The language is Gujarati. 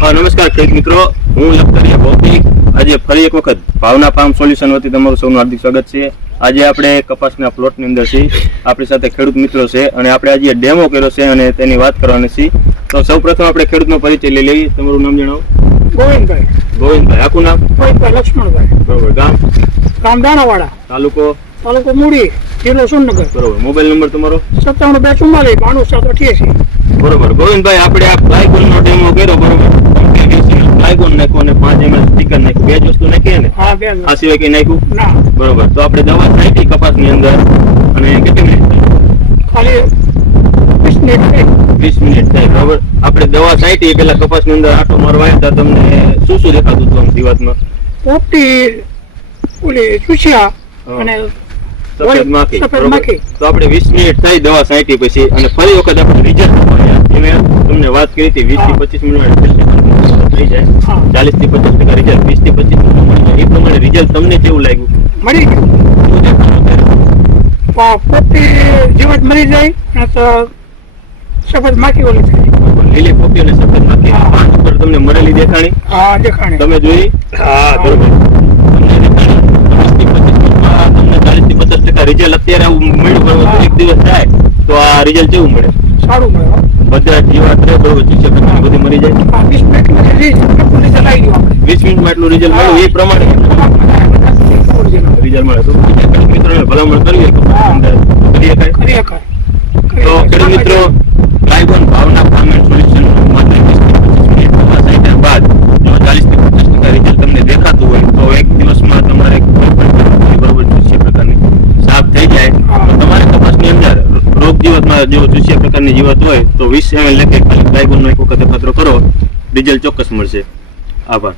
હા નમસ્કાર ખેડૂત મિત્રો. હું લખતરિયા ભૌતિક. આજે ફરી એક વખત ભાવના ફાર્મ સોલ્યુશન વતી તમારું સૌનું હાર્દિક સ્વાગત છે. આજે આપણે કપાસના પ્લોટની અંદર છીએ. આપણી સાથે ખેડૂત મિત્રો છે અને આપણે આજે ડેમો કર્યો છે અને તેની વાત કરવાની છે. તો સૌ પ્રથમ આપણે ખેડૂતનો પરિચય લઈ લઈએ. તમારું નામ જણાવો. ગોવિંદભાઈ. ગોવિંદભાઈ આખું નામ? ગોવિંદભાઈ લક્ષ્મણભાઈ. બરોબર ગામ? ગામ દાણાવાડા. તાલુકો? તાલુકો મૂડી જિલ્લો સુરનગર બરોબર મોબાઈલ નંબર તમારો? સત્તાણું બે ચુમ્માલીસ બાણું સાત અઠ્યાસી. બરોબર ગોવિંદભાઈ આપણે આ પ્લાયગોનનો ડેમો કર્યો બરોબર? પ્લાયગોન નાખ્યું અને પાંચ એમએલ સ્ટીકર નાખ્યું. બે જ વસ્તુ નાખીએ ને આ સિવાય કઈ નાખ્યું? બરોબર. તો આપણે દવા નાખી કપાસની અંદર. અને કેટલી મિનિટ? ખાલી વીસ મિનિટ. વીસ મિનિટ થાય બરોબર. આપણે દવા સાઈટી પેલા કપાસની અંદર આટો મારવા આવ્યા હતા. તમને શું શું દેખાતું હતું આમ જીવાતમાં? પોપટી ઓલી ચૂસિયા અને સફેદ માખી. તો આપણે વીસ મિનિટ થાય દવા છાંટી પછી અને ફરી વખત આપણે રિઝલ્ટ તમને વાત કરી હતી વીસથી પચીસ મિનિટ થઈ જાય. ચાલીસથી પચાસ ટકા રિઝલ્ટ વીસથી પચીસ મિનિટ એ પ્રમાણે રિઝલ્ટ તમને કેવું લાગ્યું? મળી ગયું. જીવત મળી જાય તો સફેદ માખી ઓલી થાય લીલી પોપી અને સફેદ માખી પાંચ ઉપર તમને મરેલી દેખાણી. હા દેખાણે. તમે જોઈ? હા. બરોબર. તમને ચાલીસથી પચાસ ટકા રિઝલ્ટ અત્યારે આવું મળ્યું એક દિવસ થાય તો આ રિઝલ્ટ કેવું મળે? સારું મળે બધા જીવાત બરોબર બધી મરી જાય આ વીસ મિનિટમાં રિઝલ્ટ આવી ગયું આપણે વીસ મિનિટમાં એટલું રિઝલ્ટ મળ્યું. એ પ્રમાણે રિઝલ્ટ મળે તો મિત્રોને ભલામણ કરવી કે કરી શકાય. તો ખેડૂત મિત્રો ટ્રાઇબોન ભાવના ફાર્મ એન્ડ સોલ્યુશન માત્ર વીસથી પચીસ મિનિટ દવા છાંટ્યા બાદ જો ચાલીસથી પચાસ ટકા રિઝલ્ટ તમને દેખાતું હોય તો એક દિવસમાં તમારે બરોબર ચૂસ્ય પ્રકારની સાફ થઈ જાય. તો તમારે કપાસની અંદર રોગ જીવતમાં જો ચૂસ્ય પ્રકારની જીવત હોય તો વીસ એમ લેખે. ખાલી એક વખત ખતરો કરો. રિઝલ્ટ ચોક્કસ મળશે. આભાર.